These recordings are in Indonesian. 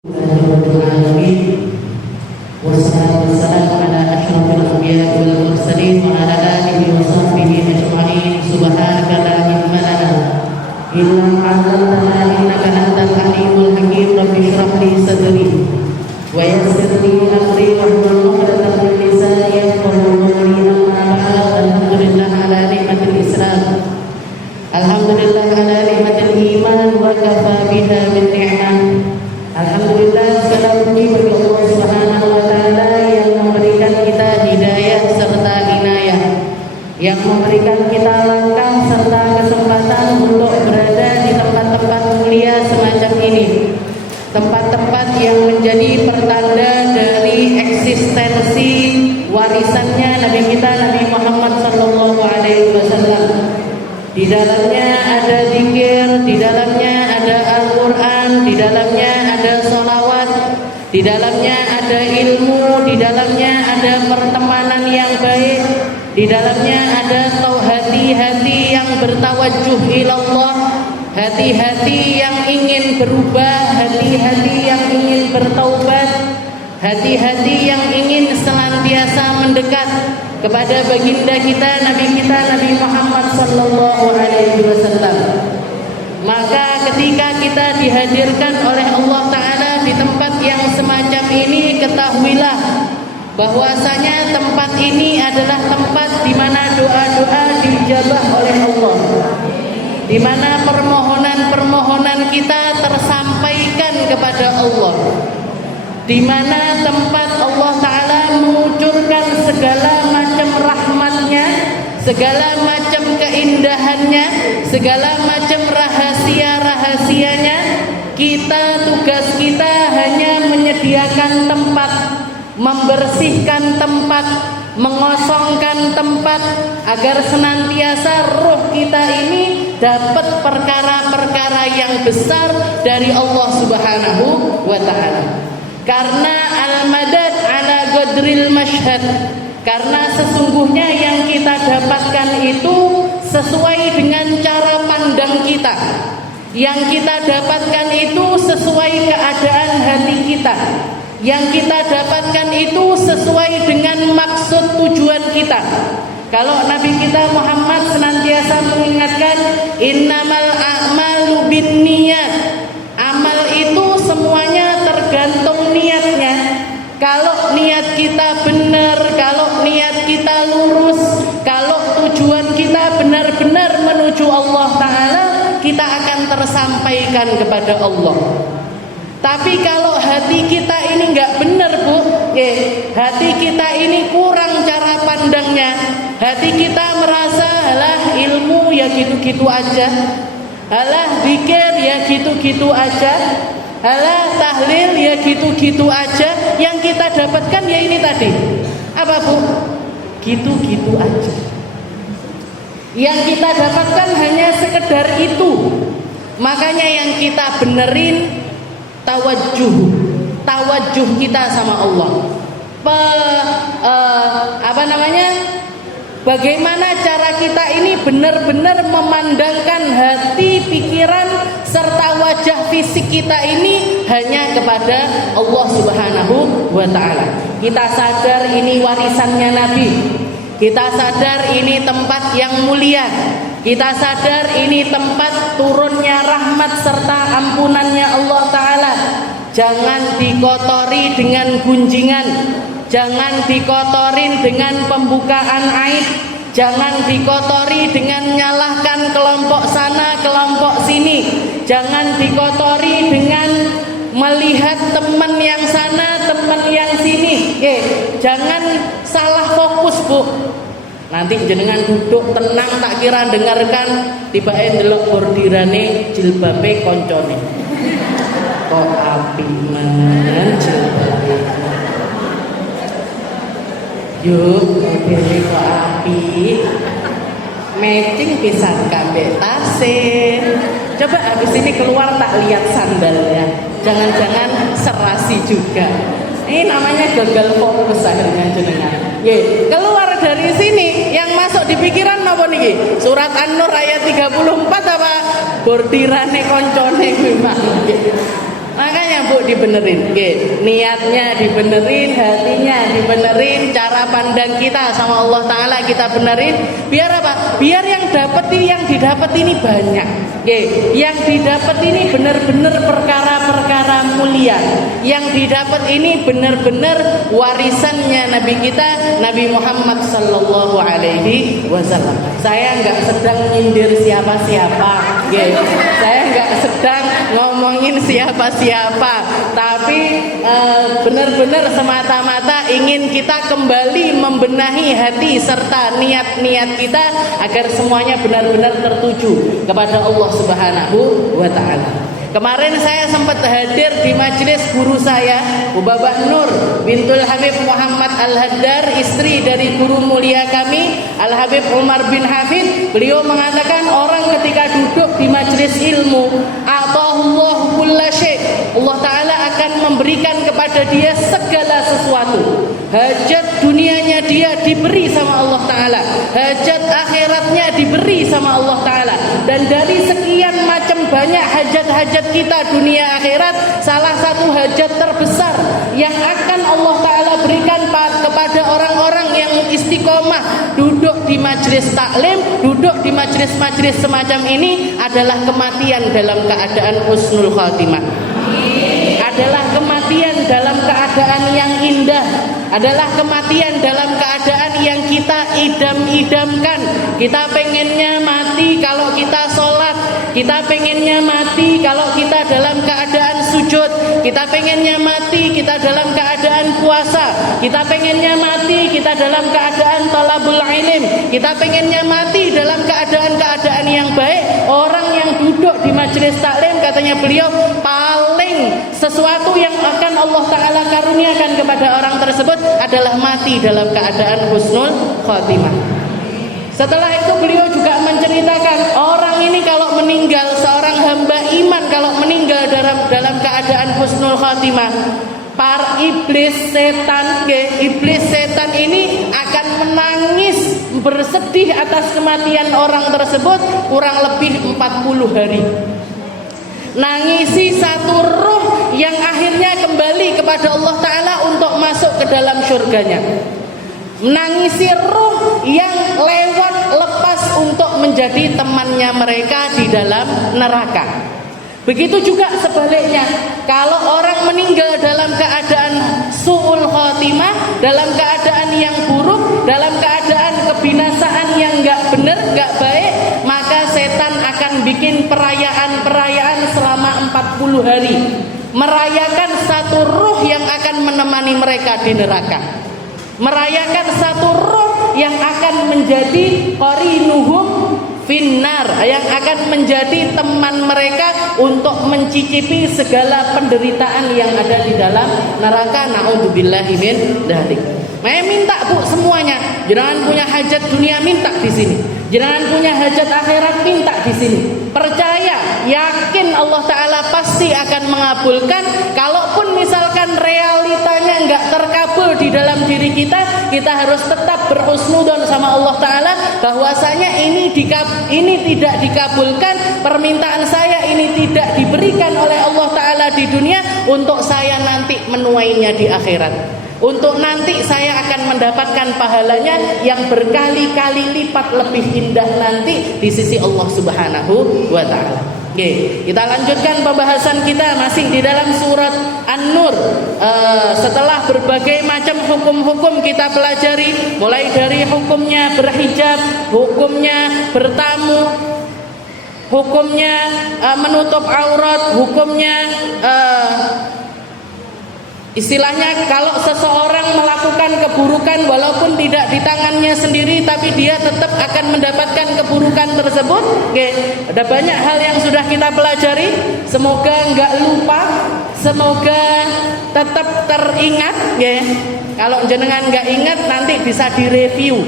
Alamin wassalatu wassalamu ala asyrafil anbiya'i wal mursalin wa ala alihi wa sahbihi ajma'in. Subhanaka la ilma lana illa ma 'allamtana innaka antal alimul hakim. Rabbi shrah li sadri wa yassir li amri wahlul 'uqdatam min lisani yafqahu qawli. Amma ba'd. Alhamdulillah ala ni'matil Islam, alhamdulillah ala ni'matil iman, wa kafa biha min ni'mah. Alhamdulillah, segala puji bagi Allah Subhanahu wa taala yang memberikan kita hidayah serta inayah, yang memberikan kita langkah serta kesempatan untuk berada di tempat-tempat mulia semacam ini. Tempat-tempat yang menjadi pertanda dari eksistensi warisannya Nabi kita Nabi Muhammad sallallahu alaihi wasallam. Di dalamnya ada zikir, di dalamnya ada Al-Quran, di dalamnya ada sholawat, di dalamnya ada ilmu, di dalamnya ada pertemanan yang baik, di dalamnya ada hati-hati yang bertawajuh ilallah, hati-hati yang ingin berubah, hati-hati yang ingin bertaubat, hati-hati yang ingin senantiasa mendekat kepada baginda kita Nabi Muhammad sallallahu alaihi wasallam. Maka ketika kita dihadirkan oleh Allah Ta'ala di tempat yang semacam ini, ketahuilah bahwasanya tempat ini adalah tempat di mana doa-doa dijabah oleh Allah, di mana permohonan-permohonan kita tersampaikan kepada Allah, di mana tempat Allah Ta'ala mengucurkan segala macam rahmatnya, segala macam keindahannya, segala macam rahasia-rahasianya. Tugas kita hanya menyediakan tempat, membersihkan tempat, mengosongkan tempat, agar senantiasa roh kita ini dapat perkara-perkara yang besar dari Allah Subhanahu wa Ta'ala. Karena al-madad ala qadril mashhad, karena sesungguhnya yang kita dapatkan itu sesuai dengan cara pandang kita. Yang kita dapatkan itu sesuai keadaan hati kita. Yang kita dapatkan itu sesuai dengan maksud tujuan kita. Kalau Nabi kita Muhammad senantiasa mengingatkan innamal a'malu binniyat, amal itu semuanya tergantung niatnya. Kalau niat kita benar, kalau niat kita lurus, kalau tujuan kita benar-benar menuju Allah Ta'ala, kita akan tersampaikan kepada Allah. Tapi kalau hati kita ini enggak benar, Bu, hati kita ini kurang cara pandangnya. Hati kita merasa halah ilmu ya gitu-gitu aja, halah zikir ya gitu-gitu aja, halah tahlil ya gitu-gitu aja. Yang kita dapatkan ya ini tadi. Apa, Bu? Gitu-gitu aja. Yang kita dapatkan hanya sekedar itu. Makanya yang kita benerin tawajuh kita sama Allah. Bagaimana cara kita ini benar-benar memandangkan hati, pikiran, serta wajah fisik kita ini hanya kepada Allah Subhanahu wa Ta'ala. Kita sadar ini warisannya Nabi, kita sadar ini tempat yang mulia, kita sadar ini tempat turunnya rahmat serta ampunannya Allah Ta'ala. Jangan dikotori dengan gunjingan, jangan dikotorin dengan pembukaan aib, jangan dikotori dengan menyalahkan kelompok sana, kelompok sini, jangan dikotori dengan melihat teman yang sana, teman yang sini. Jangan salah fokus, Bu. Nanti jenengan duduk tenang tak kira dengarkan, tiba-tiba ndelok bordirane jilbabe koncone. Kok api men jilbabe. Yuk, mobilnya kok api. Matching pisan kabeh tase. Coba habis ini keluar tak lihat sandalnya. Jangan-jangan serasi juga. Ini namanya gagal fokus akhirnya jenengan. Keluar dari sini yang masuk di pikiran apa niki? Surat An-Nur ayat 34 apa? Bordirane koncone kuwi mah. Makanya Bu dibenerin, niatnya dibenerin, hatinya dibenerin, cara pandang kita sama Allah Ta'ala kita benerin. Biar apa? Biar yang didapat ini banyak. Yang didapat ini benar-benar perkara-perkara mulia. Yang didapat ini benar-benar warisannya Nabi kita, Nabi Muhammad Sallallahu Alaihi Wasallam. Saya nggak sedang nyindir siapa-siapa, saya nggak sedang ngomongin siapa-siapa, tapi benar-benar semata-mata ingin kita kembali membenahi hati serta niat-niat kita agar semuanya benar-benar tertuju kepada Allah Subhanahu wa Ta'ala. Kemarin saya sempat hadir di majelis guru saya, Babah Nur bintul Habib Muhammad Al-Haddar, istri dari guru mulia kami Al-Habib Umar bin Hafid. Beliau mengatakan orang ketika duduk di majelis ilmu, atahullahu kulla syai', Allah Ta'ala akan memberikan kepada dia segala sesuatu. Hajat dunianya dia diberi sama Allah Ta'ala, hajat akhiratnya diberi sama Allah Ta'ala. Dan dari sekian macam banyak hajat-hajat kita dunia akhirat, salah satu hajat terbesar yang akan Allah Ta'ala berikan kepada orang-orang yang istiqomah duduk di majelis taklim, duduk di majelis-majelis semacam ini adalah kematian dalam keadaan husnul khatimah, adalah kematian dalam keadaan yang indah, adalah kematian dalam keadaan yang kita idam-idamkan. Kita pengennya mati kalau kita sholat, kita pengennya mati kalau kita dalam keadaan sujud, kita pengennya mati kita dalam keadaan puasa, kita pengennya mati kita dalam keadaan talabul ilm, kita pengennya mati dalam keadaan-keadaan yang baik. Orang yang duduk di majelis taklim, katanya beliau, paling sesuatu yang akan Allah Ta'ala karuniakan kepada orang tersebut adalah mati dalam keadaan husnul khatimah. Setelah itu beliau juga menceritakan orang ini kalau meninggal, seorang hamba iman kalau meninggal dalam keadaan husnul khatimah, para iblis setan ini akan menangis bersedih atas kematian orang tersebut kurang lebih 40 hari. Nangisi satu ruh yang akhirnya kembali kepada Allah Ta'ala untuk masuk ke dalam surganya. Menangisi ruh yang lewat lepas untuk menjadi temannya mereka di dalam neraka. Begitu juga sebaliknya, kalau orang meninggal dalam keadaan su'ul khatimah, dalam keadaan yang buruk, dalam keadaan kebinasaan yang gak benar, gak baik, maka setan akan bikin perayaan-perayaan selama 40 hari, merayakan satu ruh yang akan menemani mereka di neraka, merayakan satu ruh yang akan menjadi qarinuhum finnar, yang akan menjadi teman mereka untuk mencicipi segala penderitaan yang ada di dalam neraka. Na'udzubillahi min dzalik. Saya minta Bu semuanya, jangan punya hajat dunia minta di sini, jangan punya hajat akhirat minta di sini. Percaya, yakin Allah Ta'ala pasti akan mengabulkan. Kalaupun misalkan realitanya nggak terkabul di dalam diri kita, kita harus tetap berhusnudon sama Allah Ta'ala bahwasanya ini tidak dikabulkan, permintaan saya ini tidak diberikan oleh Allah Ta'ala di dunia, untuk saya nanti menuainya di akhirat. Untuk nanti saya akan mendapatkan pahalanya yang berkali-kali lipat lebih indah nanti di sisi Allah Subhanahu wa Ta'ala. Oke, kita lanjutkan pembahasan kita masih di dalam surat An-Nur. Setelah berbagai macam hukum-hukum kita pelajari, mulai dari hukumnya berhijab, hukumnya bertamu, hukumnya menutup aurat, hukumnya istilahnya kalau seseorang melakukan keburukan walaupun tidak di tangannya sendiri, tapi dia tetap akan mendapatkan keburukan tersebut. Ada banyak hal yang sudah kita pelajari. Semoga nggak lupa, semoga tetap teringat. Kalau jenengan nggak ingat nanti bisa direview.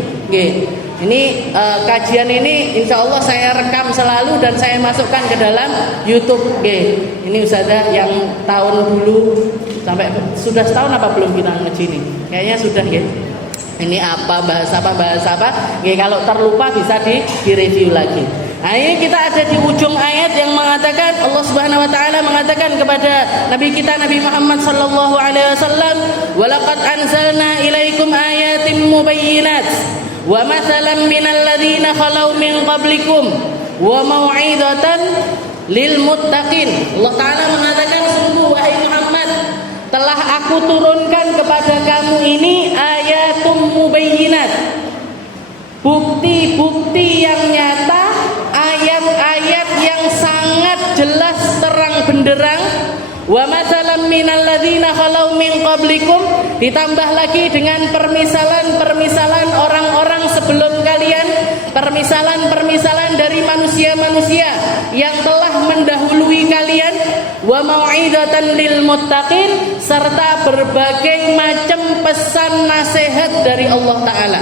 Ini kajian ini insya Allah saya rekam selalu dan saya masukkan ke dalam YouTube. Ini Ustazah yang tahun dulu sampai sudah setahun apa belum kita ngaji ini? Kayaknya sudah ya. Ini apa bahas apa. Kalau terlupa bisa direview lagi. Nah, ini kita ada di ujung ayat yang mengatakan Allah Subhanahu wa taala mengatakan kepada nabi kita Nabi Muhammad sallallahu alaihi wasallam, "Wa laqad anzalna ilaikum ayatin mubayyinat wa mathalan minal ladzina khalau min qablikum wa mau'izatan lil muttaqin." Allah taala mengatakan, sungguh wahai Muhammad, telah aku turunkan kepada kamu ini ayatum mubayyinat, bukti-bukti yang nyata, ayat-ayat yang sangat jelas terang benderang. Wa mathalan minal ladzina khalau min qablikum, ditambah lagi dengan permisalan-permisalan orang-orang sebelum kalian, permisalan-permisalan dari manusia-manusia yang telah mendahului kalian. Wa mau'izatan lil muttaqin, serta berbagai macam pesan nasihat dari Allah taala.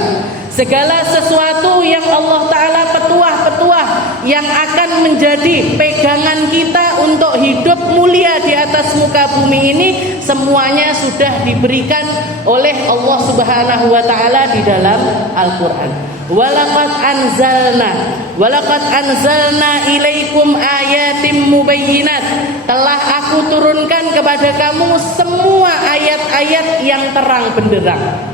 Segala sesuatu yang Allah taala petuah-petuah yang akan menjadi pegangan kita untuk hidup mulia di atas muka bumi ini, semuanya sudah diberikan oleh Allah Subhanahu wa taala di dalam Al-Qur'an. Walaqad anzalna ilaikum ayatim mubayyinat, telah aku turunkan kepada kamu semua ayat-ayat yang terang benderang.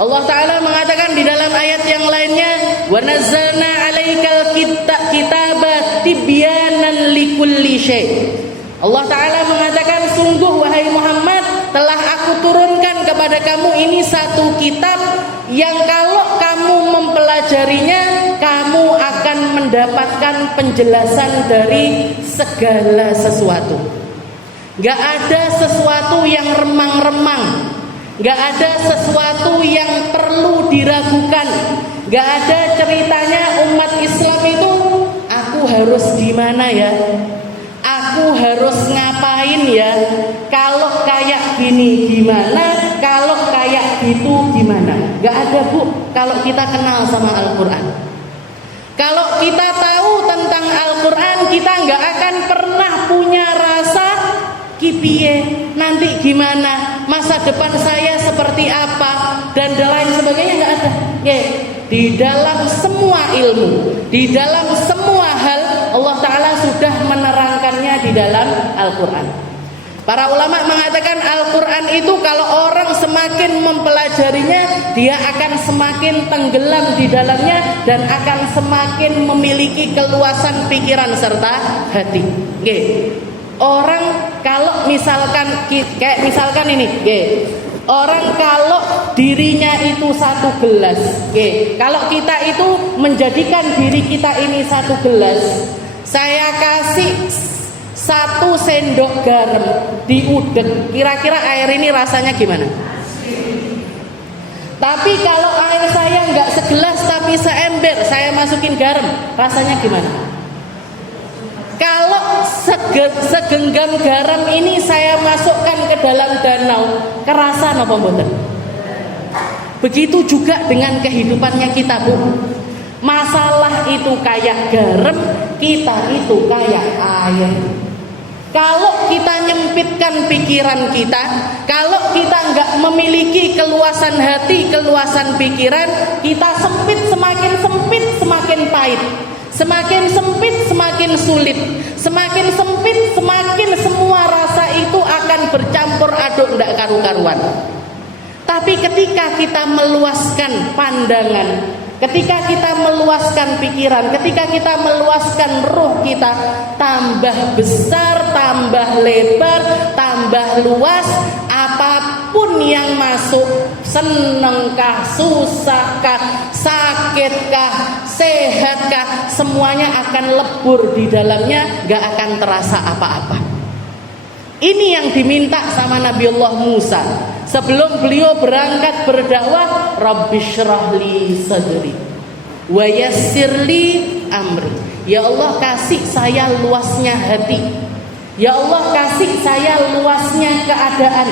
Allah Ta'ala mengatakan di dalam ayat yang lainnya, wa nazzalna 'alaikal kitaba tibyanan likulli syai'. Allah Ta'ala mengatakan, sungguh wahai Muhammad, telah aku turunkan kepada kamu ini satu kitab yang kalau kamu mempelajarinya, kamu akan mendapatkan penjelasan dari segala sesuatu. Gak ada sesuatu yang remang-remang, gak ada sesuatu yang perlu diragukan. Gak ada ceritanya umat Islam itu, aku harus di mana ya, aku harus ngapain ya, kalau kayak gini gimana, kalau kayak gitu gimana. Gak ada, Bu, kalau kita kenal sama Al-Quran. Kalau kita tahu tentang Al-Quran, kita gak akan pernah punya rasa kipiye, nanti gimana, masa depan saya seperti apa, dan lain sebagainya. Nggak ada. Di dalam semua ilmu, di dalam semua hal, Allah Ta'ala sudah menerangkannya di dalam Al-Quran. Para ulama mengatakan Al-Quran itu kalau orang semakin mempelajarinya, dia akan semakin tenggelam di dalamnya dan akan semakin memiliki keluasan pikiran serta hati. Orang kalau misalkan ini, orang kalau dirinya itu satu gelas, kalau kita itu menjadikan diri kita ini satu gelas, saya kasih 1 sendok garam diudek, kira-kira air ini rasanya gimana? Tapi kalau air saya nggak segelas tapi seember, saya masukin garam, rasanya gimana? Kalau segenggam garam ini saya masukkan ke dalam danau, kerasa apa mboten? Begitu juga dengan kehidupannya kita, Bu. Masalah itu kayak garam, kita itu kayak air. Kalau kita nyempitkan pikiran kita, kalau kita nggak memiliki keluasan hati, keluasan pikiran, kita sempit, semakin pahit. Semakin sempit, semakin sulit. Semakin sempit, semakin semua rasa itu akan bercampur aduk, tidak karu-karuan. Tapi ketika kita meluaskan pandangan, ketika kita meluaskan pikiran, ketika kita meluaskan ruh kita, tambah besar, tambah lebar, tambah luas, apapun yang masuk, senengkah, susahkah, sakitkah, sehatkah, semuanya akan lebur di dalamnya, gak akan terasa apa-apa. Ini yang diminta sama Nabiullah Musa sebelum beliau berangkat berdakwah. Rabbishrahli sadri wa yassirli amri. Ya Allah, kasih saya luasnya hati. Ya Allah, kasih saya luasnya keadaan.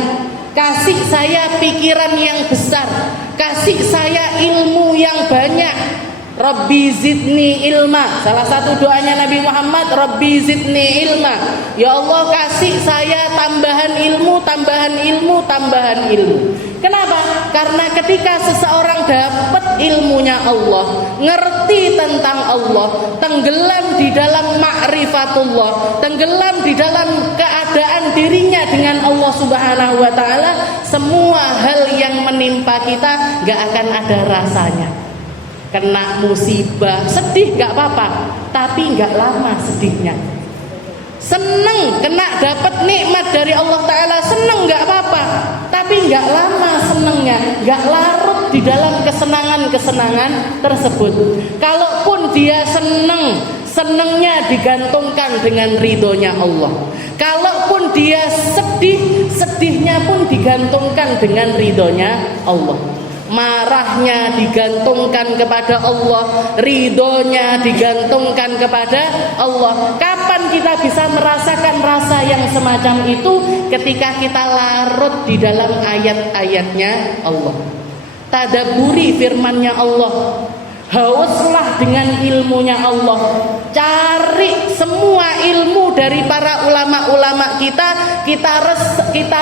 Kasih saya pikiran yang besar. Kasih saya ilmu yang banyak. Rabbi zidni ilma. Salah satu doanya Nabi Muhammad, Rabbi zidni ilma. Ya Allah, kasih saya tambahan ilmu, tambahan ilmu, tambahan ilmu. Kenapa? Karena ketika seseorang dapat ilmunya Allah, ngerti tentang Allah, tenggelam di dalam ma'rifatullah, tenggelam di dalam keadaan dirinya dengan Allah Subhanahu wa taala, semua hal yang menimpa kita gak akan ada rasanya. Kena musibah, sedih gak apa-apa, tapi gak lama sedihnya. Seneng kena dapat nikmat dari Allah Ta'ala, seneng gak apa-apa, tapi gak lama senengnya, gak larut di dalam kesenangan-kesenangan tersebut. Kalaupun dia seneng, senengnya digantungkan dengan ridhonya Allah. Kalaupun dia sedih, sedihnya pun digantungkan dengan ridhonya Allah. Marahnya digantungkan kepada Allah, ridhonya digantungkan kepada Allah. Kapan kita bisa merasakan rasa yang semacam itu? Ketika kita larut di dalam ayat-ayatnya Allah, tadabburi firman-Nya Allah, hauslah dengan ilmunya Allah. Cari semua ilmu dari para ulama-ulama kita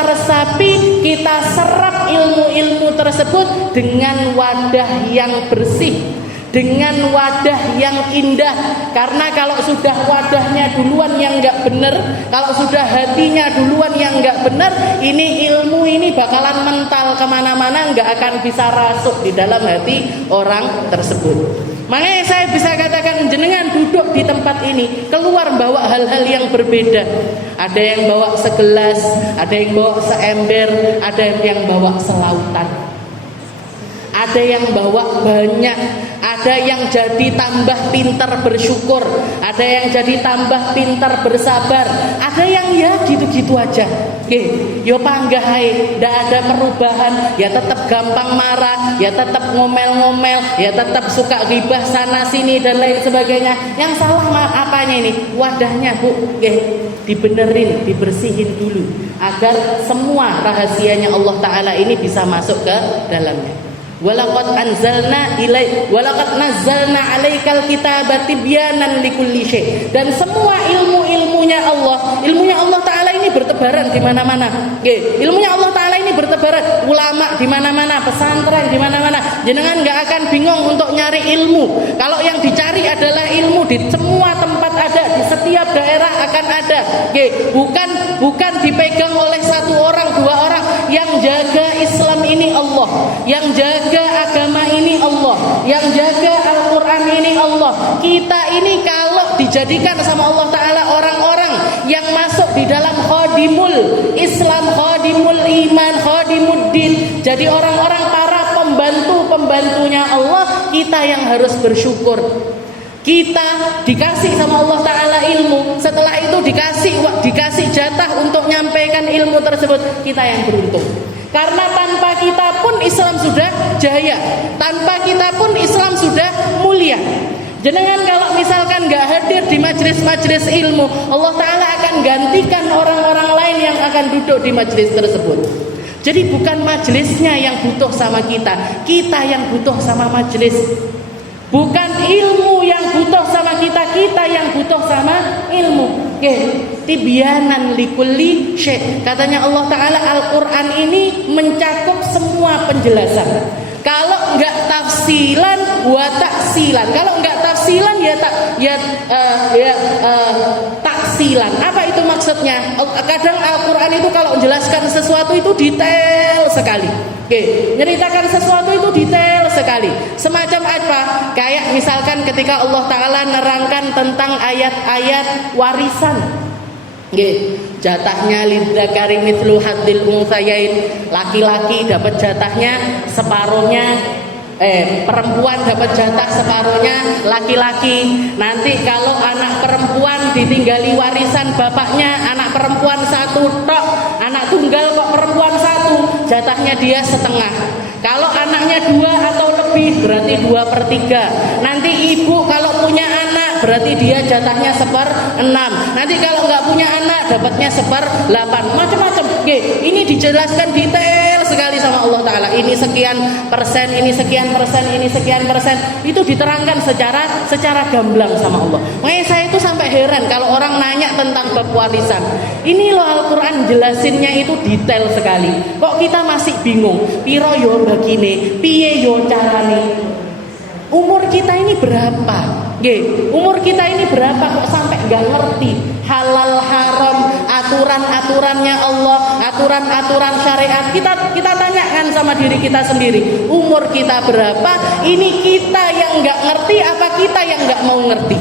resapi, kita serap ilmu-ilmu tersebut dengan wadah yang bersih, dengan wadah yang indah. Karena kalau sudah wadahnya duluan yang enggak benar, kalau sudah hatinya duluan yang enggak benar, ini ilmu ini bakalan mental kemana-mana, enggak akan bisa rasuk di dalam hati orang tersebut. Makanya saya bisa katakan, jenengan duduk di tempat ini, keluar bawa hal-hal yang berbeda. Ada yang bawa segelas, ada yang bawa seember, ada yang bawa selautan, ada yang bawa banyak, ada yang jadi tambah pintar bersyukur, ada yang jadi tambah pintar bersabar, ada yang ya gitu-gitu aja. Yo panggah ae, ndak ada perubahan, ya tetap gampang marah, ya tetap ngomel-ngomel, ya tetap suka ghibah sana sini dan lain sebagainya. Yang salah apanya ini? Wadahnya, Bu. Dibenerin, dibersihin dulu agar semua rahasianya Allah Ta'ala ini bisa masuk ke dalamnya. Walaqad nazzalna 'alaikal kitaba tibyanan likulli syai'. Dan semua ilmunya Allah Ta'ala ini bertebaran di mana-mana. Ilmunya Allah Ta'ala ini bertebaran, ulama di mana-mana, pesantren di mana-mana. Jenengan enggak akan bingung untuk nyari ilmu. Kalau yang dicari adalah ilmu, di semua tempat ada, di setiap daerah akan ada. Bukan dipegang oleh satu orang, dua orang. Yang jaga Islam ini Allah, yang jaga agama ini Allah, yang jaga Al-Quran ini Allah. Kita ini kalau dijadikan sama Allah Ta'ala orang-orang yang masuk di dalam khadimul Islam, khadimul iman, khadimuddin, jadi orang-orang para pembantu-pembantunya Allah, kita yang harus bersyukur. Kita dikasih sama Allah Ta'ala ilmu, setelah itu dikasih jatah untuk nyampaikan ilmu tersebut, kita yang beruntung. Karena tanpa kita pun Islam sudah jaya, tanpa kita pun Islam sudah mulia. Jenengan kalau misalkan gak hadir di majelis-majelis ilmu, Allah Ta'ala akan gantikan orang-orang lain yang akan duduk di majelis tersebut. Jadi bukan majelisnya yang butuh sama kita, kita yang butuh sama majelis. Bukan ilmu yang butuh sama kita, kita yang butuh sama ilmu. Tibyanan likulli syai'. Katanya Allah Ta'ala, Al-Quran ini mencakup semua penjelasan. Kalau enggak tafsilan wa taksilan. Kalau enggak tafsilan taksilan. Apa itu maksudnya? Kadang Al-Quran itu kalau menjelaskan sesuatu itu detail sekali. Nyeritakan sesuatu itu detail sekali. Semacam apa? Kayak misalkan ketika Allah Ta'ala nerangkan tentang ayat-ayat warisan. Jatahnya lidzakari mithlu hadzil unthayain, laki-laki dapat jatahnya separuhnya, perempuan dapat jatah separuhnya laki-laki. Nanti kalau anak perempuan ditinggali warisan bapaknya, anak perempuan satu tok, anak tunggal kok perempuan satu, jatahnya dia setengah. Kalau anaknya dua atau lebih berarti 2/3. Nanti ibu kalau punya anak berarti dia jatahnya 1/6. Nanti kalau nggak punya anak dapatnya 1/8. Macam-macam. Ini dijelaskan detail sekali sama Allah Ta'ala. Ini sekian persen, ini sekian persen, ini sekian persen. Itu diterangkan secara gamblang sama Allah. Makanya saya itu sampai heran kalau orang nanya tentang bab warisan. Ini loh Al-Quran jelasinnya itu detail sekali. Kok kita masih bingung? Piro yo begini, piye yo carane? umur kita ini berapa? Umur kita ini berapa kok sampai nggak ngerti halal haram, aturan-aturannya Allah, aturan-aturan syariat. Kita tanyakan sama diri kita sendiri, umur kita berapa? Ini kita yang nggak ngerti apa kita yang nggak mau ngerti?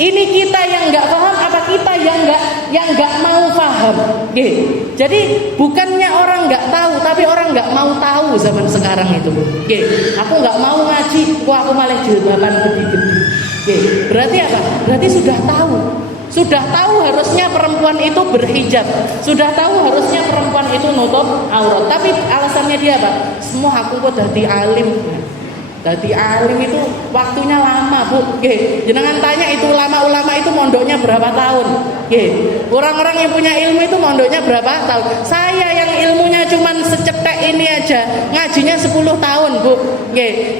Ini kita yang nggak paham apa kita yang nggak mau paham? Jadi bukannya orang nggak tahu, tapi orang nggak mau tahu zaman sekarang itu. Aku nggak mau ngaji, aku malah jilbaban gede-gede. Berarti apa? Berarti sudah tahu. Sudah tahu harusnya perempuan itu berhijab. Sudah tahu harusnya perempuan itu nutup aurat. Tapi alasannya dia apa? Semua aku kok jadi alim. Jadi alim itu waktunya lama, Bu. Jenengan tanya itu ulama-ulama itu mondoknya berapa tahun? Orang-orang yang punya ilmu itu mondoknya berapa tahun? Saya yang ilmunya cuman secetek ini aja, ngajinya 10 tahun, Bu.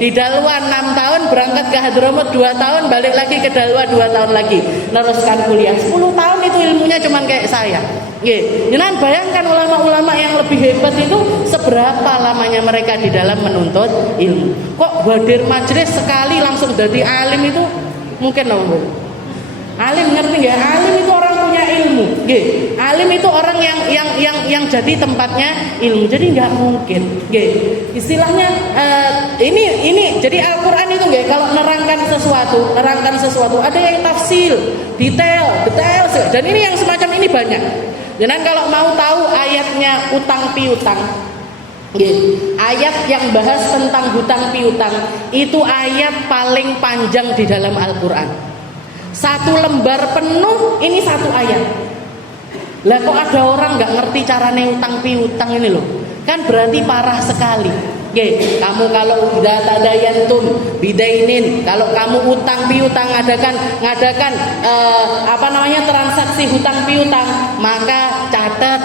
Di Dalwa 6 tahun, berangkat ke Hadramut 2 tahun, balik lagi ke Dalwa 2 tahun lagi, neruskan kuliah. 10 tahun itu ilmunya cuman kayak saya. Jangan bayangkan ulama-ulama yang lebih hebat itu seberapa lamanya mereka di dalam menuntut ilmu. Kok hadir majelis sekali langsung jadi alim itu mungkin loh. Alim ngerti nggak? Alim itu orang punya ilmu. Alim itu orang yang jadi tempatnya ilmu. Jadi nggak mungkin. Istilahnya ini jadi Al-Quran itu kalau nerangkan sesuatu ada yang tafsil, detail. Dan ini yang semacam ini banyak. Dan kalau mau tahu ayatnya utang piutang, ayat yang bahas tentang hutang piutang itu ayat paling panjang di dalam Al-Quran. 1 lembar penuh ini 1 ayat. Lah kok ada orang nggak ngerti caranya utang piutang ini loh? Kan berarti parah sekali. Kamu kalau udah tadayantum bidainin, kalau kamu utang piutang ngadakan transaksi hutang piutang, maka catat,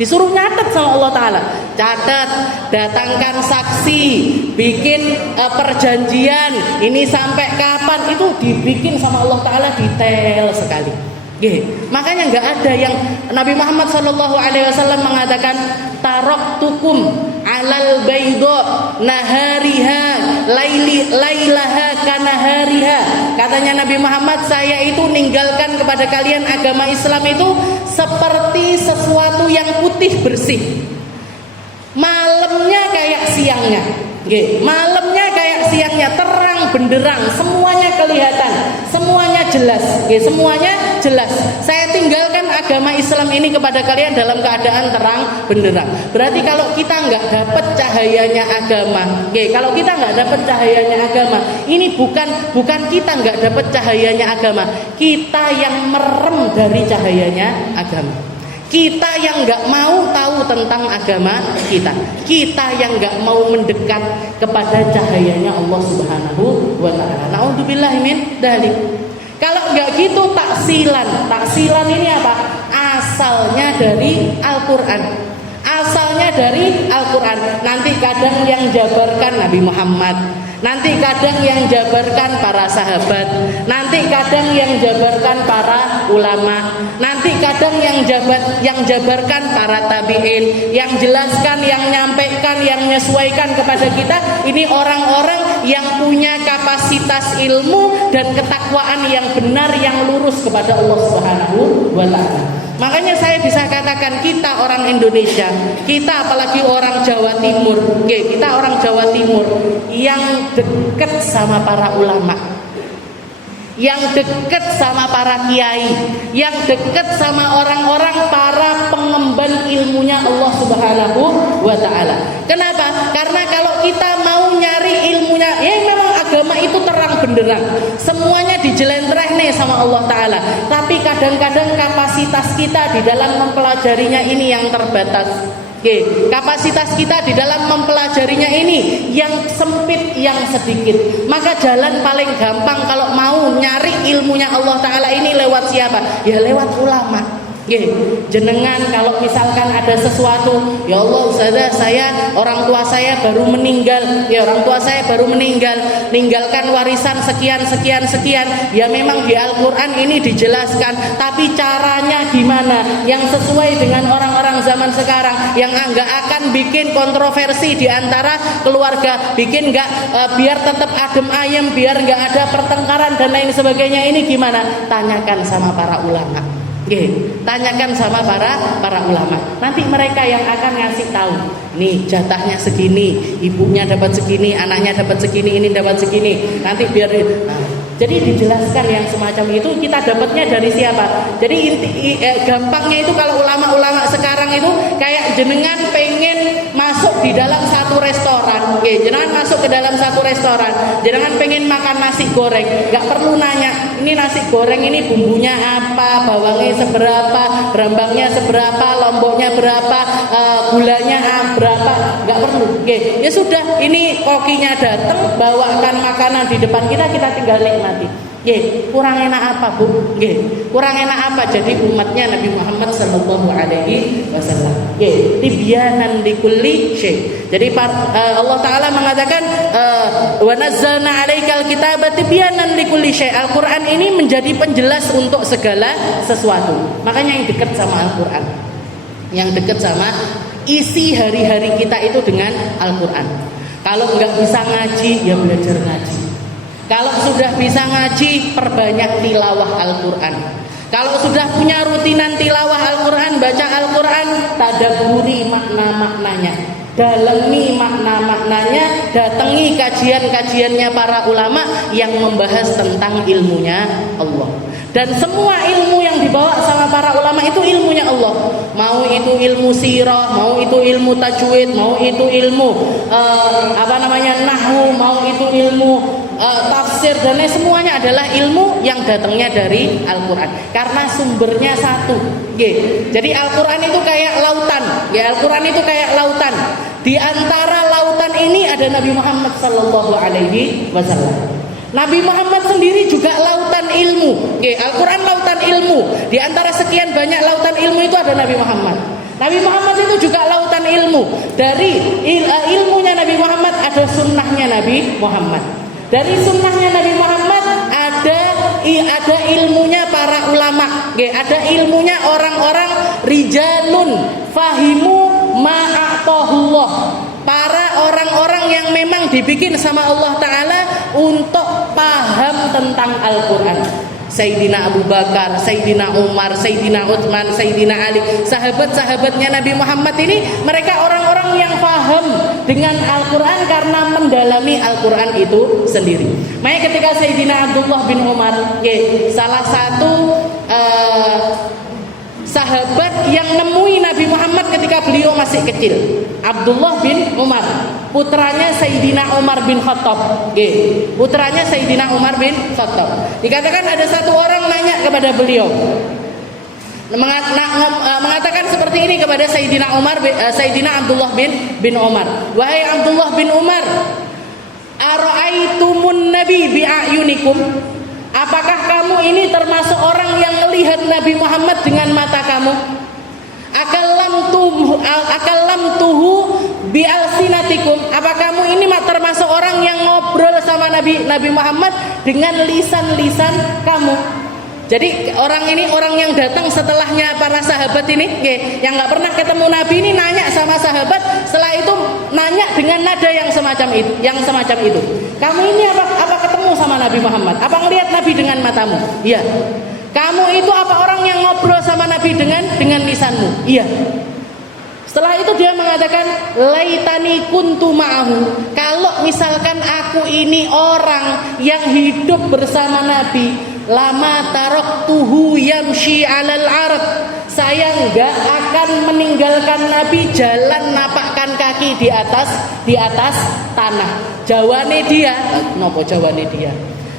disuruh nyatet sama Allah Ta'ala, catat, datangkan saksi, bikin perjanjian, ini sampai kapan, itu dibikin sama Allah Ta'ala detail sekali. Makanya nggak ada yang Nabi Muhammad SAW mengatakan taraktukum alal baydo nahariha lailaha kanahariha. Katanya Nabi Muhammad, saya itu ninggalkan kepada kalian agama Islam itu seperti sesuatu yang putih bersih, malamnya kayak siangnya. Malamnya kayak siangnya, terang benderang, semuanya kelihatan, semuanya jelas. Semuanya jelas. Saya tinggalkan agama Islam ini kepada kalian dalam keadaan terang benderang. Berarti kalau kita nggak dapat cahayanya agama, kalau kita nggak dapat cahayanya agama, ini bukan kita nggak dapat cahayanya agama, kita yang merem dari cahayanya agama. Kita yang nggak mau tahu tentang agama kita yang nggak mau mendekat kepada cahayanya Allah Subhanahu wa Ta'ala. Na'udzubillah min dzalik. Kalau nggak gitu taksilan ini apa? Asalnya dari Al-Quran. Nanti kadang yang jabarkan Nabi Muhammad, nanti kadang yang jabarkan para sahabat, nanti kadang yang jabarkan para ulama, nanti kadang yang jabarkan para tabi'in, yang jelaskan, yang nyampaikan, yang menyesuaikan kepada kita. Ini orang-orang yang punya kapasitas ilmu dan ketakwaan yang benar, yang lurus kepada Allah Subhanahu wa Ta'ala. Makanya saya bisa katakan kita orang Indonesia, kita apalagi orang Jawa Timur, kita orang Jawa Timur yang dekat sama para ulama, yang dekat sama para kiai, yang dekat sama orang-orang para pengemban ilmunya Allah Subhanahu wa Ta'ala. Kenapa? Karena kalau kita mau nyari ilmunya, ya memang agama itu terang benderang, semuanya dijelentreh nih sama Allah Ta'ala. Tapi kadang-kadang kapasitas kita di dalam mempelajarinya ini yang terbatas. Kapasitas kita di dalam mempelajarinya ini yang sempit, yang sedikit. Maka jalan paling gampang kalau mau nyari ilmunya Allah Ta'ala ini lewat siapa? Ya lewat ulama. Jenengan kalau misalkan ada sesuatu, ya Allah Ustazah, orang tua saya baru meninggal, ninggalkan warisan sekian, ya memang di Al-Quran ini dijelaskan, tapi caranya gimana yang sesuai dengan orang-orang zaman sekarang, yang nggak akan bikin kontroversi di antara keluarga, bikin biar tetap adem ayem, biar nggak ada pertengkaran dan lain sebagainya. Ini gimana? Tanyakan sama para ulama. Tanyakan sama para ulama. Nanti mereka yang akan ngasih tahu. Nih jatahnya segini, ibunya dapat segini, anaknya dapat segini, ini dapat segini. Nanti biar jadi dijelaskan yang semacam itu, kita dapatnya dari siapa? Jadi gampangnya itu kalau ulama-ulama sekarang itu kayak jenengan pengen masuk di dalam satu restoran, jenengan masuk ke dalam satu restoran, jenengan pengen makan nasi goreng, nggak perlu nanya ini nasi goreng ini bumbunya apa, bawangnya seberapa, berambangnya seberapa, lomboknya berapa, gulanya berapa, nggak perlu. Ya sudah, ini kokinya datang bawakan makanan di depan kita tinggal nikmati. Kurang enak apa Bu? Kurang enak apa jadi umatnya Nabi Muhammad sallallahu alaihi wasallam? Tibyanan likulli syai. Jadi Allah Taala mengatakan wa nazzalna 'alaikal kitaba tibyanan likulli syai. Al-Qur'an ini menjadi penjelas untuk segala sesuatu. Makanya yang dekat sama Al-Qur'an, yang dekat sama isi hari-hari kita itu dengan Al-Qur'an. Kalau nggak bisa ngaji, ya belajar ngaji. Kalau sudah bisa ngaji, perbanyak tilawah Al-Quran. Kalau sudah punya rutinan tilawah Al-Quran, baca Al-Quran, tadabburi makna-maknanya, dalami makna-maknanya, datangi kajian-kajiannya para ulama yang membahas tentang ilmunya Allah. Dan semua ilmu yang dibawa sama para ulama itu ilmunya Allah. Mau itu ilmu sirah, mau itu ilmu tajwid, mau itu ilmu nahwu, mau itu ilmu tafsir, dan lain semuanya adalah ilmu yang datangnya dari Al-Quran. Karena sumbernya satu. Jadi Al-Quran itu kayak lautan. Al-Quran itu kayak lautan. Di antara lautan ini ada Nabi Muhammad sallallahu alaihi wasallam. Nabi Muhammad sendiri juga lautan ilmu. Al-Quran lautan ilmu. Di antara sekian banyak lautan ilmu itu ada Nabi Muhammad. Nabi Muhammad itu juga lautan ilmu. Dari ilmunya Nabi Muhammad ada sunnahnya Nabi Muhammad. Dari sunnahnya Nabi Muhammad ada ilmunya para ulama. Ada ilmunya orang-orang rijalun fahimu ma'atahullah. Para orang-orang yang memang dibikin sama Allah Ta'ala untuk paham tentang Al-Quran. Sayyidina Abu Bakar, Sayyidina Umar, Sayyidina Utsman, Sayyidina Ali, sahabat-sahabatnya Nabi Muhammad ini, mereka orang-orang yang paham dengan Al-Quran karena mendalami Al-Quran itu sendiri. Makanya ketika Sayyidina Abdullah bin Umar, salah satu sahabat yang nemui Nabi Muhammad ketika beliau masih kecil, Abdullah bin Umar, putranya Sayyidina Umar bin Khattab. Putranya Sayyidina Umar bin Khattab. Dikatakan ada satu orang nanya kepada beliau, mengatakan seperti ini kepada Sayyidina Abdullah bin Umar. Wahai Abdullah bin Umar, ara'aitumun nabi bi'ayunikum? Apakah kamu ini termasuk orang yang melihat Nabi Muhammad dengan mata kamu? Akallamtuhu bi'alsinatikum? Apa kamu ini termasuk orang yang ngobrol sama Nabi Muhammad dengan lisan-lisan kamu? Jadi orang ini, orang yang datang setelahnya para sahabat ini, yang nggak pernah ketemu Nabi ini, nanya sama sahabat, setelah itu nanya dengan nada yang semacam itu. Kamu ini apa ketemu sama Nabi Muhammad? Apa ngelihat Nabi dengan matamu? Iya. Kamu itu apa orang yang ngobrol sama Nabi dengan lisanmu? Iya. Setelah itu dia mengatakan, laitani kuntu ma'ahu. Kalau misalkan aku ini orang yang hidup bersama Nabi, lama taraktuhu yamshi 'alal ard. Saya enggak akan meninggalkan Nabi jalan napakkan kaki di atas tanah. Jawane dia, nopo jawane dia?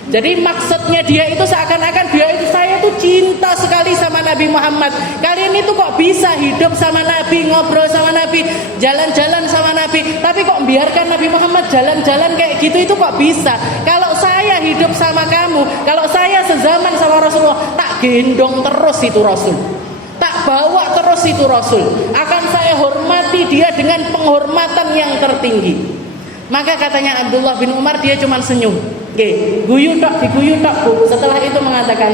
Jadi maksudnya dia itu seakan-akan saya itu cinta sekali sama Nabi Muhammad. Kalian itu kok bisa hidup sama Nabi, ngobrol sama Nabi, jalan-jalan sama Nabi, tapi kok biarkan Nabi Muhammad jalan-jalan kayak gitu, itu kok bisa? Kalau saya hidup sama kamu, kalau saya sezaman sama Rasulullah, tak gendong terus itu Rasul, tak bawa terus itu Rasul, akan saya hormati dia dengan penghormatan yang tertinggi. Maka katanya Abdullah bin Umar, dia cuma senyum. Guyu tok, diguyu tok, Bu. Setelah itu mengatakan,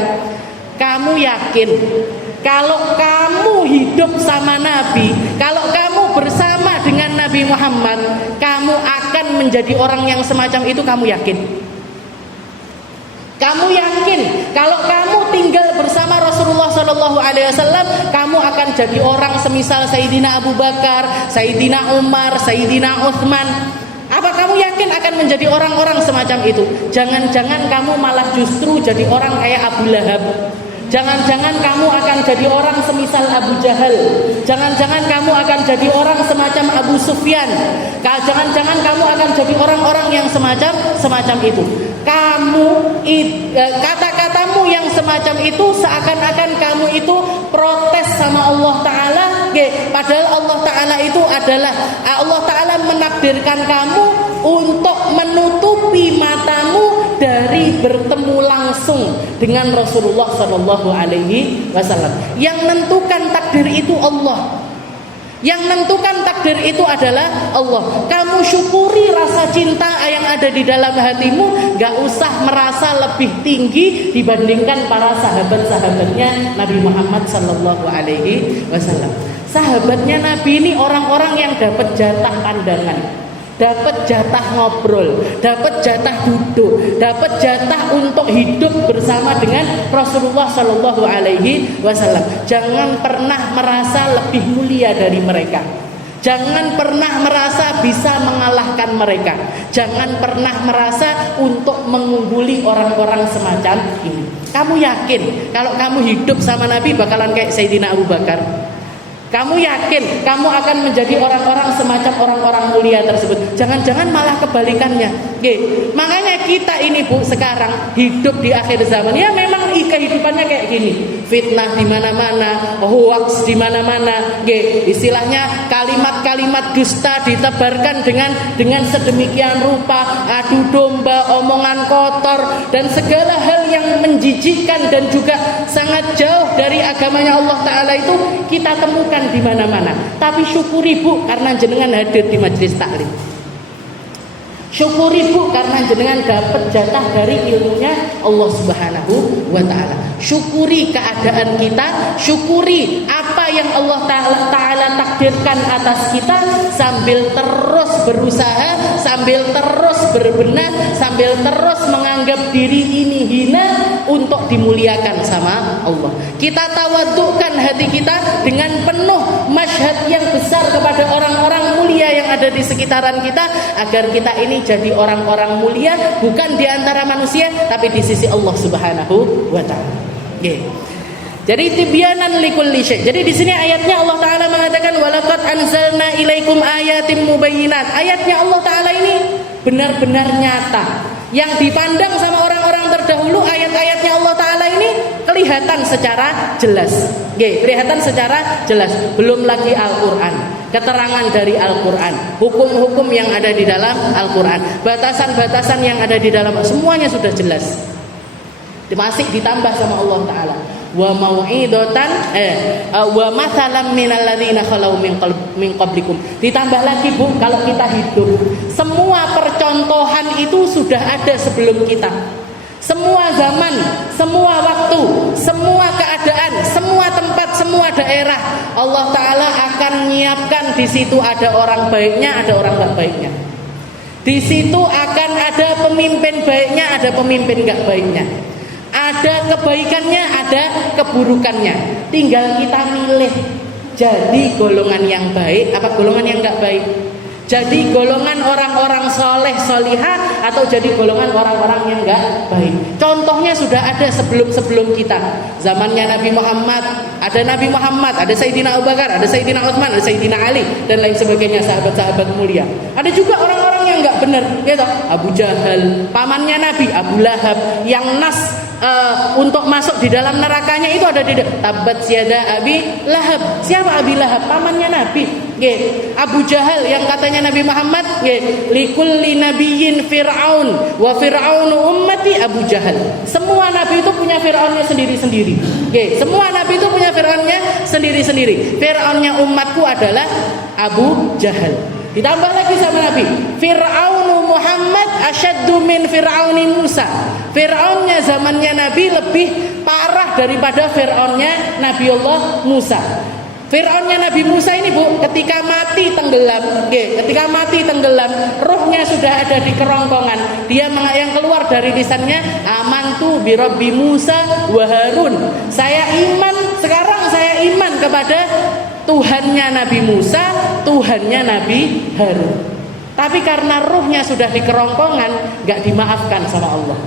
kamu yakin kalau kamu hidup sama Nabi, kalau kamu bersama dengan Nabi Muhammad, kamu akan menjadi orang yang semacam itu? Kamu yakin? Kamu yakin kalau kamu tinggal bersama Rasulullah SAW, kamu akan jadi orang semisal Sayyidina Abu Bakar, Sayyidina Umar, Sayyidina Uthman? Apa kamu yakin akan menjadi orang-orang semacam itu? Jangan-jangan kamu malah justru jadi orang kayak Abu Lahab. Jangan-jangan kamu akan jadi orang semisal Abu Jahal. Jangan-jangan kamu akan jadi orang semacam Abu Sufyan. Jangan-jangan kamu akan jadi orang-orang yang semacam itu. Kata-katamu yang semacam itu seakan-akan kamu itu protes sama Allah Ta'ala. Padahal Allah Ta'ala itu adalah, Allah Ta'ala menakdirkan kamu untuk menutupi matamu dari bertemu langsung dengan Rasulullah SAW. Yang menentukan takdir itu Allah. Yang menentukan takdir itu adalah Allah. Kamu syukuri rasa cinta yang ada di dalam hatimu. Gak usah merasa lebih tinggi dibandingkan para sahabat-sahabatnya Nabi Muhammad SAW. Sahabatnya Nabi ini orang-orang yang dapat jatah pandangan, dapat jatah ngobrol, dapat jatah duduk, dapat jatah untuk hidup bersama dengan Rasulullah SAW. Jangan pernah merasa lebih mulia dari mereka. Jangan pernah merasa bisa mengalahkan mereka. Jangan pernah merasa untuk mengungguli orang-orang semacam ini. Kamu yakin kalau kamu hidup sama Nabi bakalan kayak Sayyidina Abu Bakar? Kamu yakin kamu akan menjadi orang-orang semacam orang-orang mulia tersebut? Jangan-jangan malah kebalikannya. Makanya kita ini, Bu, sekarang hidup di akhir zaman. Ya memang kehidupannya kayak gini. Fitnah di mana-mana, hoax di mana-mana. Istilahnya kalimat-kalimat dusta ditebarkan dengan sedemikian rupa, adu domba, omongan kotor, dan segala hal yang menjijikkan dan juga sangat jauh dari agamanya Allah Ta'ala itu kita temukan di mana-mana. Tapi syukuri, Bu, karena jenengan hadir di majelis taklim. Syukuri, Bu, karena jenengan dapat jatah dari ilmunya Allah Subhanahu wa Ta'ala. Syukuri keadaan kita, syukuri apa yang Allah Ta'ala takdirkan atas kita, sambil terus berusaha, sambil terus berbenah, sambil terus menganggap diri ini hina untuk dimuliakan sama Allah. Kita tawadukkan hati kita dengan penuh masyhad yang besar kepada orang-orang mulia yang ada di sekitaran kita, agar kita ini jadi orang-orang mulia, bukan di antara manusia tapi di sisi Allah Subhanahu wa Ta'ala. Jadi tibyanan likulli syai'. Jadi di sini ayatnya Allah Ta'ala mengatakan walaqad anzalna ilaikum ayatim mubayyinat. Ayatnya Allah Ta'ala ini benar-benar nyata. Yang dipandang sama orang-orang terdahulu, ayat-ayatnya Allah Ta'ala ini kelihatan secara jelas. Kelihatan secara jelas. Belum lagi Al-Quran, keterangan dari Al-Quran, hukum-hukum yang ada di dalam Al-Quran, batasan-batasan yang ada di dalam, semuanya sudah jelas. Masih ditambah sama Allah Ta'ala, wa mau'idatan wa mathalan minal ladzina khalau min qablikum. Ditambah lagi, Bu, kalau kita hidup, semua percontohan itu sudah ada sebelum kita. Semua zaman, semua waktu, semua keadaan, semua tempat, semua daerah, Allah Ta'ala akan menyiapkan di situ ada orang baiknya, ada orang gak baiknya. Di situ akan ada pemimpin baiknya, ada pemimpin gak baiknya. Ada kebaikannya, ada keburukannya. Tinggal kita milih jadi golongan yang baik apa golongan yang gak baik. Jadi golongan orang-orang soleh solihah atau jadi golongan orang-orang yang gak baik. Contohnya sudah ada sebelum kita. Zamannya Nabi Muhammad, ada Sayyidina Abu Bakar, ada Sayyidina Uthman, ada Sayyidina Ali, dan lain sebagainya, sahabat-sahabat mulia. Ada juga orang-orang yang gak benar, gitu. Abu Jahal, pamannya Nabi, Abu Lahab, yang nas untuk masuk di dalam nerakanya itu ada di tabat siada Abi Lahab. Siapa Abi Lahab? Pamannya Nabi. Nggih, Abu Jahal yang katanya Nabi Muhammad, nggih, likulli nabiyyin fir'aun wa fir'aunu ummati Abu Jahal. Semua nabi itu punya Fir'aunnya sendiri-sendiri. Nggih, semua nabi itu punya Fir'aunnya sendiri-sendiri. Fir'aunnya umatku adalah Abu Jahal. Ditambah lagi sama Nabi, Fir'aunu Muhammad asyaddu min Fir'auni Musa. Fir'aunnya zamannya Nabi lebih parah daripada Fir'aunnya Nabiullah Musa. Fir'aunnya Nabi Musa ini Bu, ketika mati tenggelam, ketika mati tenggelam, rohnya sudah ada di kerongkongan. Dia yang keluar dari lisannya, amantu bi Rabbi Musa wa Harun. Sekarang saya iman kepada Tuhannya Nabi Musa, Tuhannya Nabi Harun. Tapi karena ruhnya sudah di kerongkongan, gak dimaafkan sama Allah.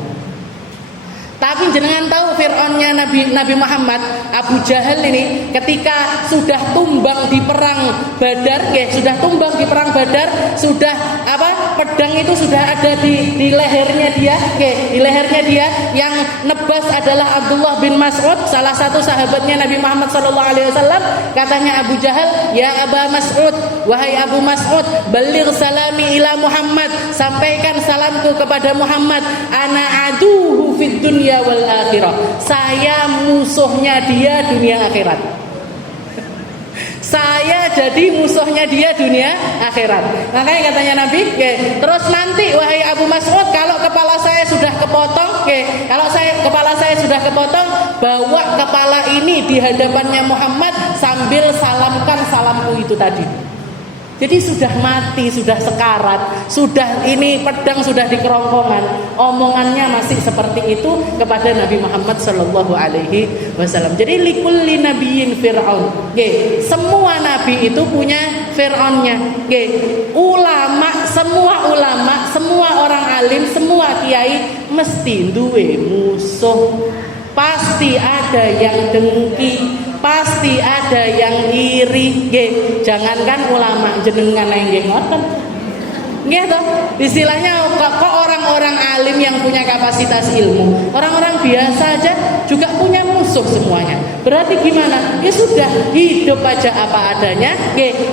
Tapi jenengan tahu Fir'aunnya Nabi Muhammad, Abu Jahal ini ketika sudah tumbang di perang Badar, sudah tumbang di perang Badar, sudah pedang itu sudah ada di lehernya dia, di lehernya dia, yang nebas adalah Abdullah bin Mas'ud, salah satu sahabatnya Nabi Muhammad SAW. Katanya Abu Jahal, ya Aba Mas'ud, wahai Abu Mas'ud, baligh salami ila Muhammad, sampaikan salamku kepada Muhammad, ana aduhu fid dunya wal akhirah, saya musuhnya dia dunia akhirat. Saya jadi musuhnya dia dunia akhirat. Makanya katanya Nabi, terus nanti wahai Abu Mas'ud, kalau kepala saya sudah kepotong, kepala saya sudah kepotong, bawa kepala ini di hadapannya Muhammad sambil salamkan salamku itu tadi. Jadi sudah mati, sudah sekarat, sudah ini pedang sudah di kerongkongan, omongannya masih seperti itu kepada Nabi Muhammad Sallallahu Alaihi Wasallam. Jadi likulli nabiyyin Fir'aun. Semua nabi itu punya Fir'aunnya. Semua ulama, semua orang alim, semua kiai mesti duwe musuh. Pasti ada yang dengki, pasti ada yang iri. Jangankan ulama, jenengan yang ngoten. Nggih toh? Istilahnya kok orang-orang alim yang punya kapasitas ilmu, orang-orang biasa aja juga punya musuh semuanya. Berarti gimana? Ya sudah, hidup aja apa adanya,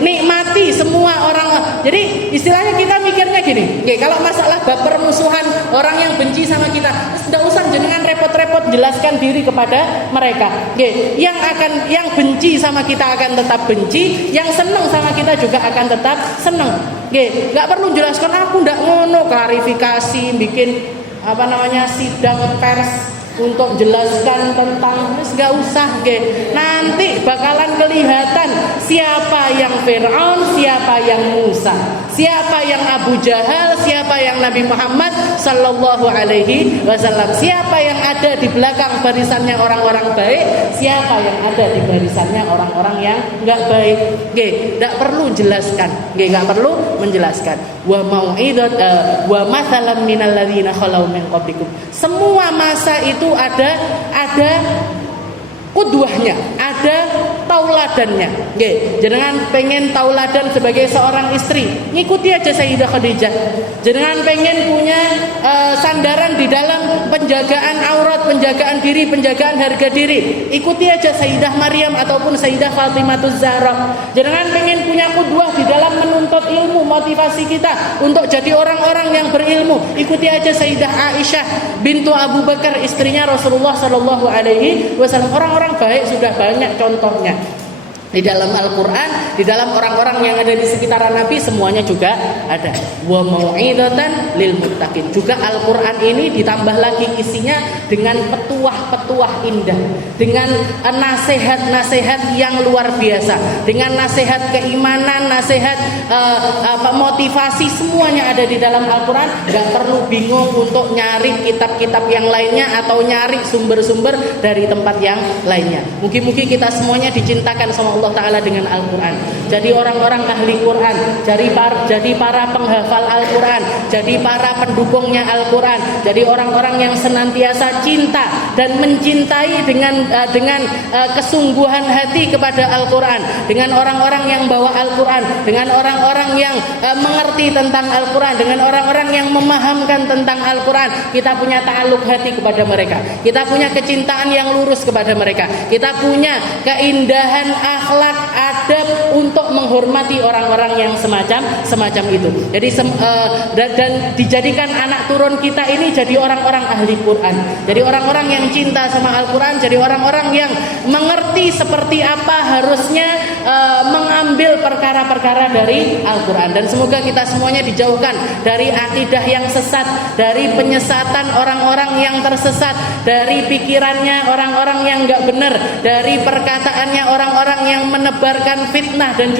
nikmati semua orang. Jadi istilahnya kita mikirnya gini, kalau masalah bab permusuhan, orang yang benci sama kita, tidak usah jenengan repot-repot jelaskan diri kepada mereka. Yang benci sama kita akan tetap benci, yang senang sama kita juga akan tetap senang. Nggak perlu jelaskan, aku ndak ngono, klarifikasi, bikin sidang pers untuk jelaskan tentang, nggak usah. Nanti bakalan kelihatan siapa yang Fir'aun, siapa yang Musa, siapa yang Abu Jahal, siapa yang Nabi Muhammad Sallallahu Alaihi Wasallam, siapa yang ada di belakang barisannya orang-orang baik, siapa yang ada di barisannya orang-orang yang nggak baik. Nggak perlu jelaskan, nggak perlu menjelaskan. Wa mau'idat wa mathalan minal ladzina khalau min qablikum. Semua masa itu ada qudwahnya, ada tauladannya. Jenengan pengen tauladan sebagai seorang istri, ngikuti aja Sayyidah Khadijah. Jenengan pengen punya sandaran di dalam penjagaan aurat, penjagaan diri, penjagaan harga diri, ikuti aja Sayyidah Maryam ataupun Sayyidah Fatimah Zahra. Jenengan pengen punya qudwah di dalam menuntut ilmu, motivasi kita untuk jadi orang-orang yang berilmu, ikuti aja Sayyidah Aisyah bintu Abu Bakar, istrinya Rasulullah Sallallahu Alaihi Wasallam. Orang-orang baik sudah banyak contohnya di dalam Al-Quran, di dalam orang-orang yang ada di sekitaran Nabi, semuanya juga ada. Wa mau'idatan lil muttaqin. Juga Al-Quran ini ditambah lagi isinya dengan petuah-petuah indah, dengan nasihat-nasihat yang luar biasa, dengan nasihat keimanan, nasihat motivasi, semuanya ada di dalam Al-Quran. Gak perlu bingung untuk nyari kitab-kitab yang lainnya atau nyari sumber-sumber dari tempat yang lainnya. Mungkin-mungkin kita semuanya dicintakan sama Allah Ta'ala dengan Al-Quran. Jadi orang-orang ahli Quran, jadi para penghafal Al-Quran, jadi para pendukungnya Al-Quran, jadi orang-orang yang senantiasa cinta dan mencintai dengan kesungguhan hati kepada Al-Qur'an, dengan orang-orang yang bawa Al-Qur'an, dengan orang-orang yang mengerti tentang Al-Qur'an, dengan orang-orang yang memahamkan tentang Al-Qur'an. Kita punya ta'alluq hati kepada mereka. Kita punya kecintaan yang lurus kepada mereka. Kita punya keindahan akhlak, adab untuk menghormati orang-orang yang semacam itu. Jadi dan dijadikan anak turun kita ini jadi orang-orang ahli Quran. Jadi orang-orang yang cinta sama Al-Quran. Jadi orang-orang yang mengerti seperti apa harusnya mengambil perkara-perkara dari Al-Quran. Dan semoga kita semuanya dijauhkan dari akidah yang sesat, dari penyesatan orang-orang yang tersesat, dari pikirannya orang-orang yang enggak benar, dari perkataannya orang-orang yang menebarkan fitnah dan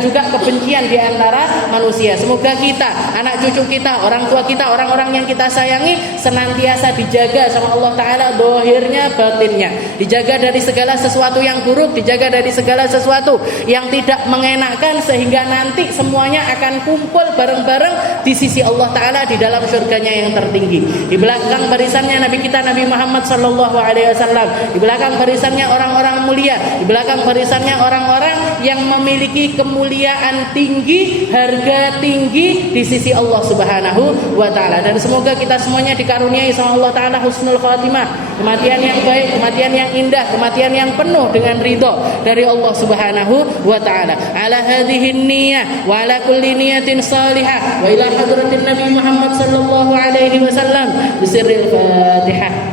juga kebencian di antara manusia. Semoga kita, anak cucu kita, orang tua kita, orang-orang yang kita sayangi senantiasa dijaga sama Allah Ta'ala dohirnya, batinnya, dijaga dari segala sesuatu yang buruk, dijaga dari segala sesuatu yang tidak mengenakkan, sehingga nanti semuanya akan kumpul bareng-bareng di sisi Allah Ta'ala di dalam surganya yang tertinggi. Di belakang barisannya Nabi kita Nabi Muhammad Sallallahu Alaihi Wasallam, di belakang barisannya orang-orang mulia, di belakang barisannya orang-orang yang memiliki kemuliaan tinggi, harga tinggi di sisi Allah Subhanahu wa Ta'ala. Dan semoga kita semuanya dikaruniai sama Allah Ta'ala husnul khatimah, kematian yang baik, kematian yang indah, kematian yang penuh dengan ridho dari Allah Subhanahu wa Ta'ala. Ala hadhihi niyyah wa ala kulli niyatin salihah wa ila hadratin Nabi Muhammad sallallahu alaihi wasallam bisirril Fatihah.